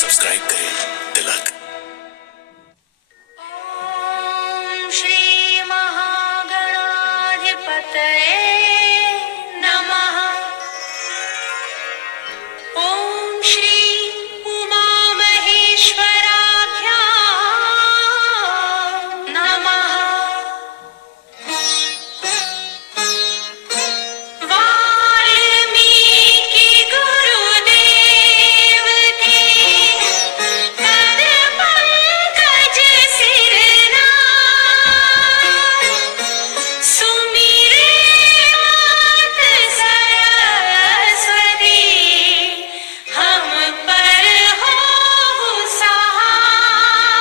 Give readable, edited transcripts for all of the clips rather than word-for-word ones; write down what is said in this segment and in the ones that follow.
Subscribe करें तिलक। ओम श्री महागणाधिपतये नमः। ओम श्री उमा महेश्वराभ्यां नमः। वाल्मीकि गुरुदेव की पद पंकज सिरनाथ, सुमिरे मात सरस्वती, हम पर हो सहाय।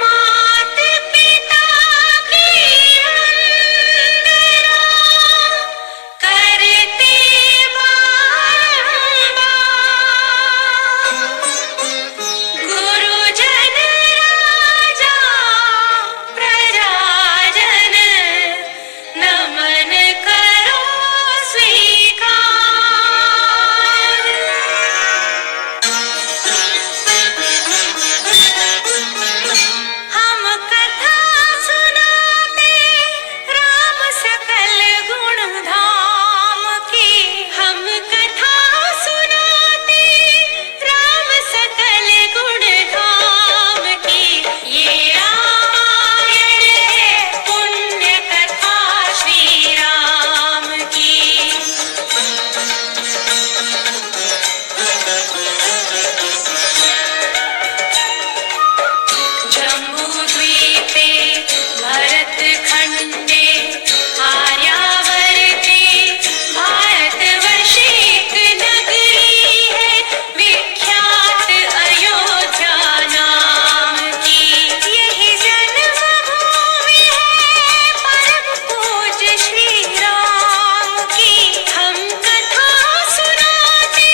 मात पिता की वंदना करते बारंबार, गुरुजन राजा प्रजाजन, नमन करो स्वीकार। हम कथा सुनाते राम सकल गुण धाम की, हम कथा सुनाते राम सकल गुण धाम की। ये रामायण है पुण्य कथा श्री राम की। जम्बूद्वीपे भरतखण्डे आर्यावर्ते भारतवर्षे एक नगरी है विख्यात अयोध्या नाम की। यही जन्मभूमि है परम पूज्य श्री राम की। हम कथा सुनाते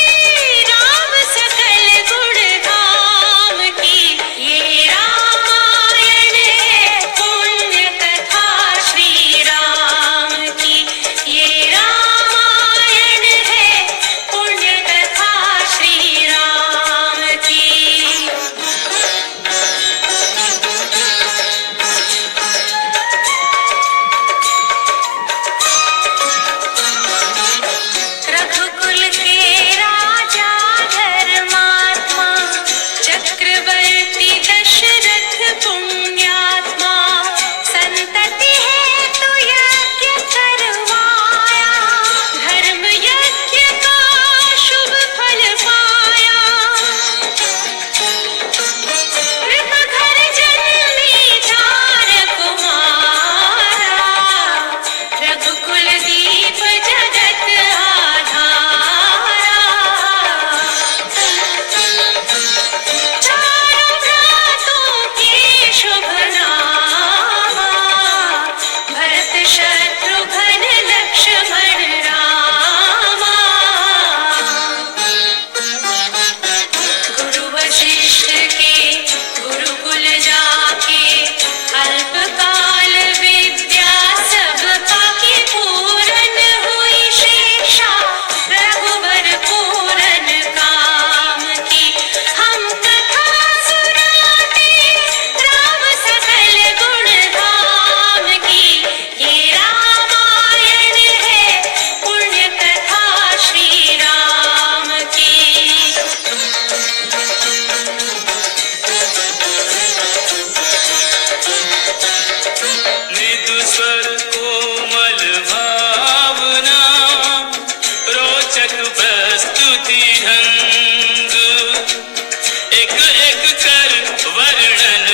राम सकल गुण धाम की। ये रामायण है पुण्य कथा श्री राम की। ये रामायण है पुण्य कथा श्री राम की। रघुकुल के राजा धर्मात्मा, चक्रवर्ती दशरथ पुण्यात्मा, संतति हेतु यज्ञ करवाया, धर्म यज्ञ का शुभ फल पाया। कृत घर जन्मी चार कुमारा, रघुकुल दीप जगत आधारा। चारों भ्रातों के शुभ नामा, भरत शत्रुघ्न लक्ष्मण रामा। गुरु वशिष्ठ के गुरुकुल जाके, अल्पकाल विद्या सब पाके, पूरन हुई शिक्षा रघुवर पूरन काम की। हम कथा सुनाते राम सकल गुण धाम की। ये रामायण है पुण्य कथा श्री राम की। मृदु स्वर कोमल भावना, रोचक प्रस्तुति ढंग, एक एक कर वर्णन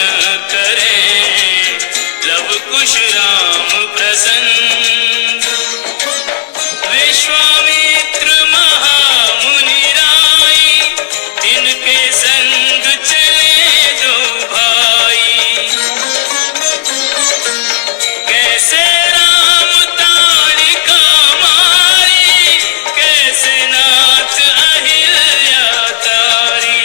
करें लव कुश राम प्रसंग। विश्वामित्र महामुनि राई, इनके संग चले दो भाई। कैसे राम ताड़िका मारी, कैसे नाथ अहिल्या तारी।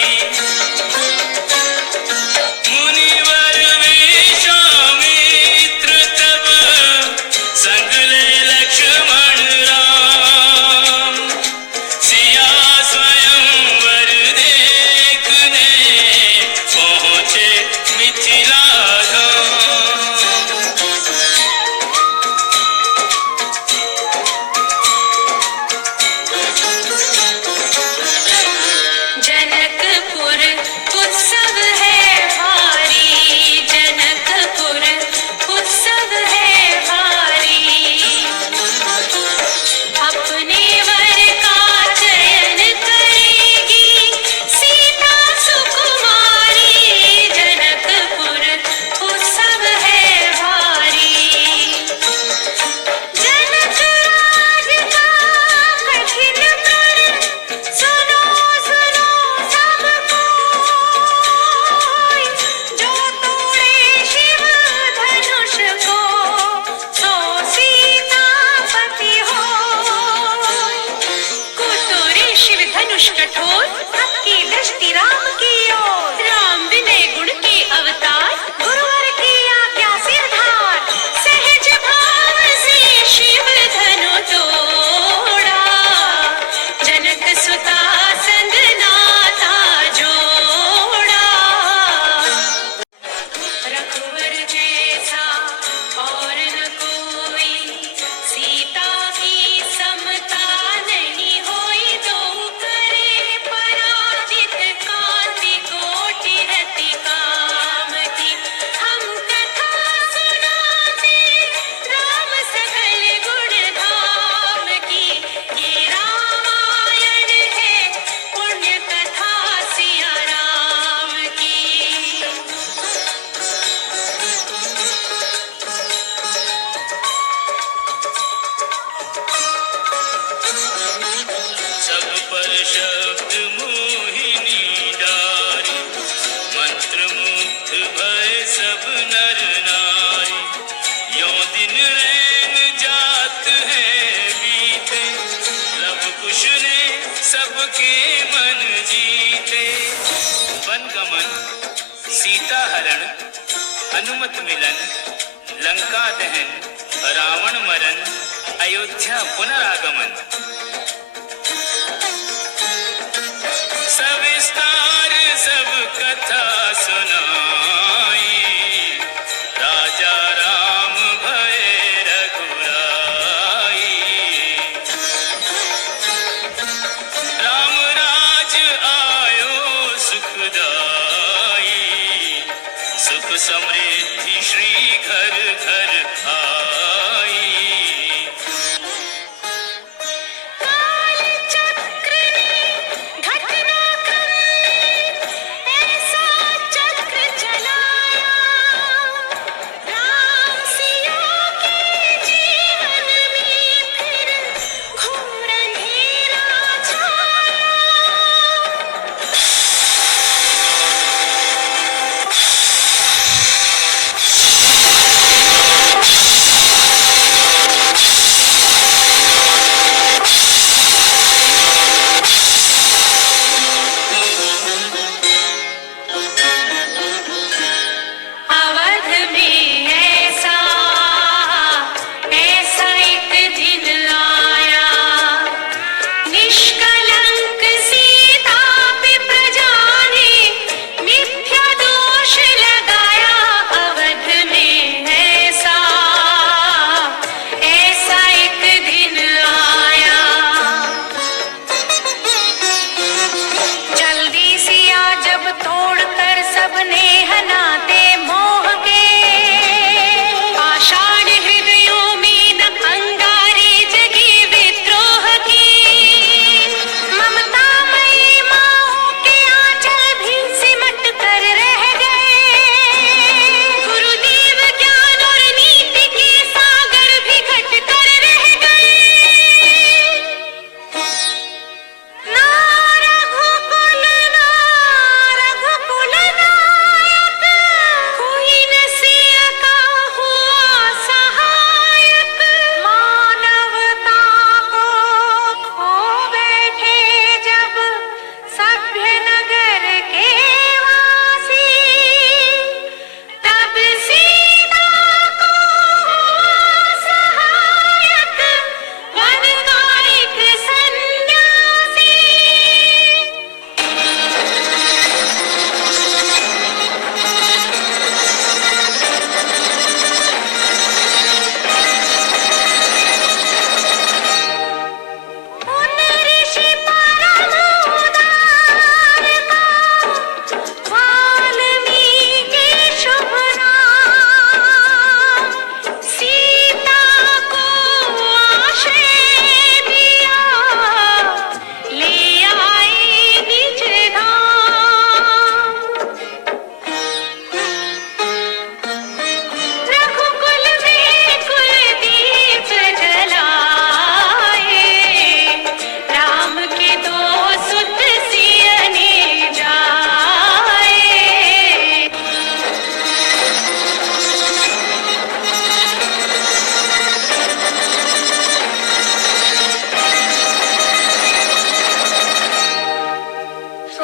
मुनिवर विश्वामित्र तब संग ले लक्ष्मण राम। धनुष कठोर, सबकी दृष्टि राम की ओर। राम विनय गुण के अवतार, गुरुवर की आज्ञा सिरधार। सहज भाव से शिव धनु तोड़ा, जनक सुता संग नाता जोड़ा। रघुवर जैसा और न कोई, सीता की समता नहीं होई। दो करे पराजित, कांति कोटि रति काम की। हम कथा सुनाते राम सकल गुण धाम की। ये रामायण है पुण्य कथा सिया राम की। सब पर शब्द मोहिनी डारी, मंत्र मुग्ध भय सब नर नारी। यों दिन रैन जात है बीते, लव कुश ने सबके मन जीते। वन गमन, सीता हरण, अनुमत मिलन, लंका दहन, रावण मरण, अयोध्या पुनरागमन। सविस्तार सब कथा सुनाई, राजा राम भय रघुराई। राम राज आयो सुखदाई, सुख समृद्धि श्री घर घर आई। काल चक्र ने घटनाक्रम में ऐसा चक्र चलाया। राम सिया के जीवन में फिर घोर अंधेरा छाया।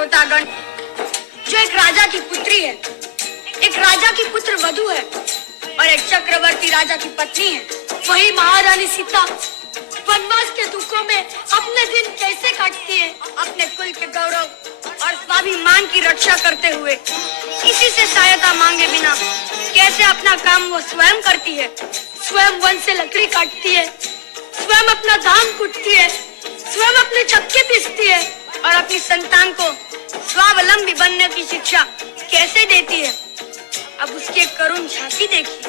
प्रतागण, जो एक राजा की पुत्री है, एक राजा की पुत्र वधू है और एक चक्रवर्ती राजा की पत्नी है। वही महारानी सीता वनवास के दुखों में अपने दिन कैसे काटती है, अपने कुल के गौरव और स्वाभिमान की रक्षा करते हुए, किसी से सहायता मांगे बिना कैसे अपना काम वो स्वयं करती है। स्वयं वन से लकड़ी काटती है, स्वयं अपना धान कूटती है, स्वयं अपने चक्के पीसती है और अपनी संतान को स्वावलंबी बनने की शिक्षा कैसे देती है। अब उसकी एक करुण झांकी देखिए।